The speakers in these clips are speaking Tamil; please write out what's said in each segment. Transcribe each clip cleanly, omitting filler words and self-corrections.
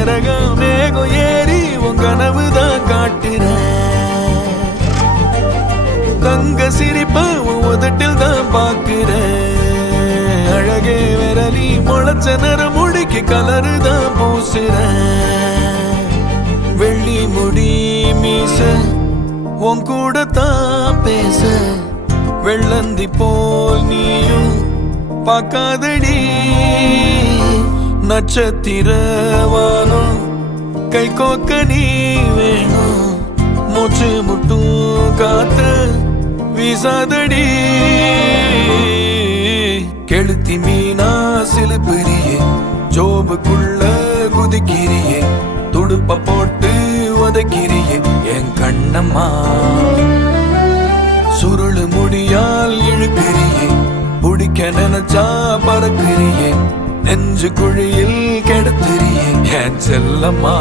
இறகம் மேகம் ஏறி உன் கனவுதான் காட்டுறேன். தங்க சிரிப்ப உன் உதட்டில் தான் பாக்குறேன். அழகே விரலி முளைச்ச நிற முடிக்கு கலரு தான் பூசுறேன். வெள்ளி முடி மீச உன் கூட தான் பேச வெள்ளந்தி போல் நீயும் பார்க்காதடி. நட்சத்திரவானும் கை கோக்க நீ வேணும். மூச்சு முட்டும் காத்து வீசாதடி. கெளுத்தி மீனா சிலுப்பிரியே ஜோபுக்குள்ள குதிக்கிறியே. துடுப்ப போட்டு உதைக்கிறியே என் கண்ணம்மா. சுருளு முடியால் இழுக்கிறியே. பிடிக்க நினைச்சா பறக்கிறியே. நெஞ்சு குழியில் கெடுத்துறியே என் செல்லம்மா.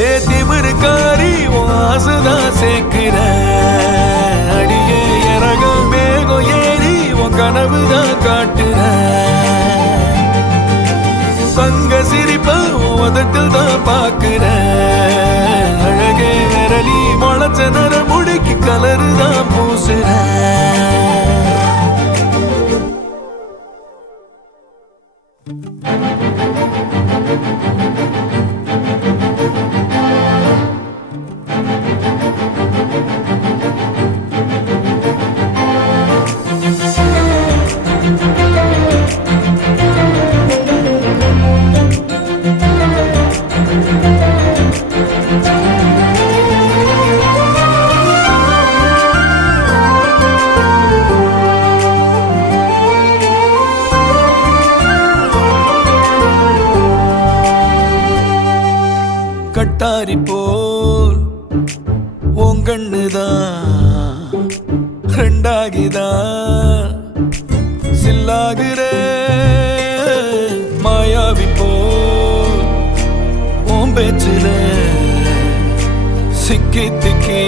ஏ திமிருக்காரி உன் ஆசைதான் சேர்க்கிற. அடியே இறகம் மேகம் ஏறி உன் கனவுதான் காட்டுற. தங்க சிரிப்ப உதட்டில் தான் பாக்குற. அழகே விரலி முளைச்ச நிற முடிக்கு கலரு தான் பூசுற. கட்டாரி போல் உங்கண்ணுதான் ரெண்டாகிதான் சில்லாகிற. மாயாவி போல் உன் பேச்சுல சிக்கி திக்கி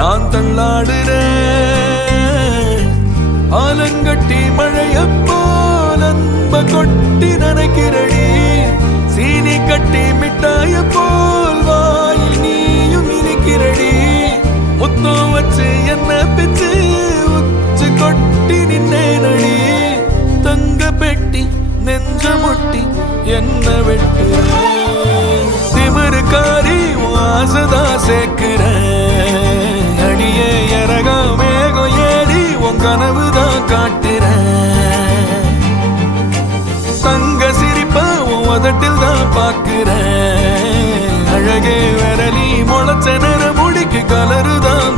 நான் தள்ளாடுறேன். ஆலங்கட்டி மழைய போல் அன்ப கொட்டி நனைக்கிறடி. சீனி கட்டி மிட்டாய போல் வாயில் நீயும் இனிக்கிறடி. முத்தம் வச்சு என்ன பிச்சு உச்சு கொட்டி நின்னேனடி. தங்க பெட்டி நெஞ்ச முட்டி என்ன வெட்டு. திமிருக்காரி ஆசதா சேர்க்கிற. அடியே இறகா மேகம் ஏறி உன் கனவுதான் காட்டுற. தங்க சிரிப்ப உதட்டில் தான் பாக்குற. அழகே விரலி முளைச்ச நிற முடிக்கு கலரு தான்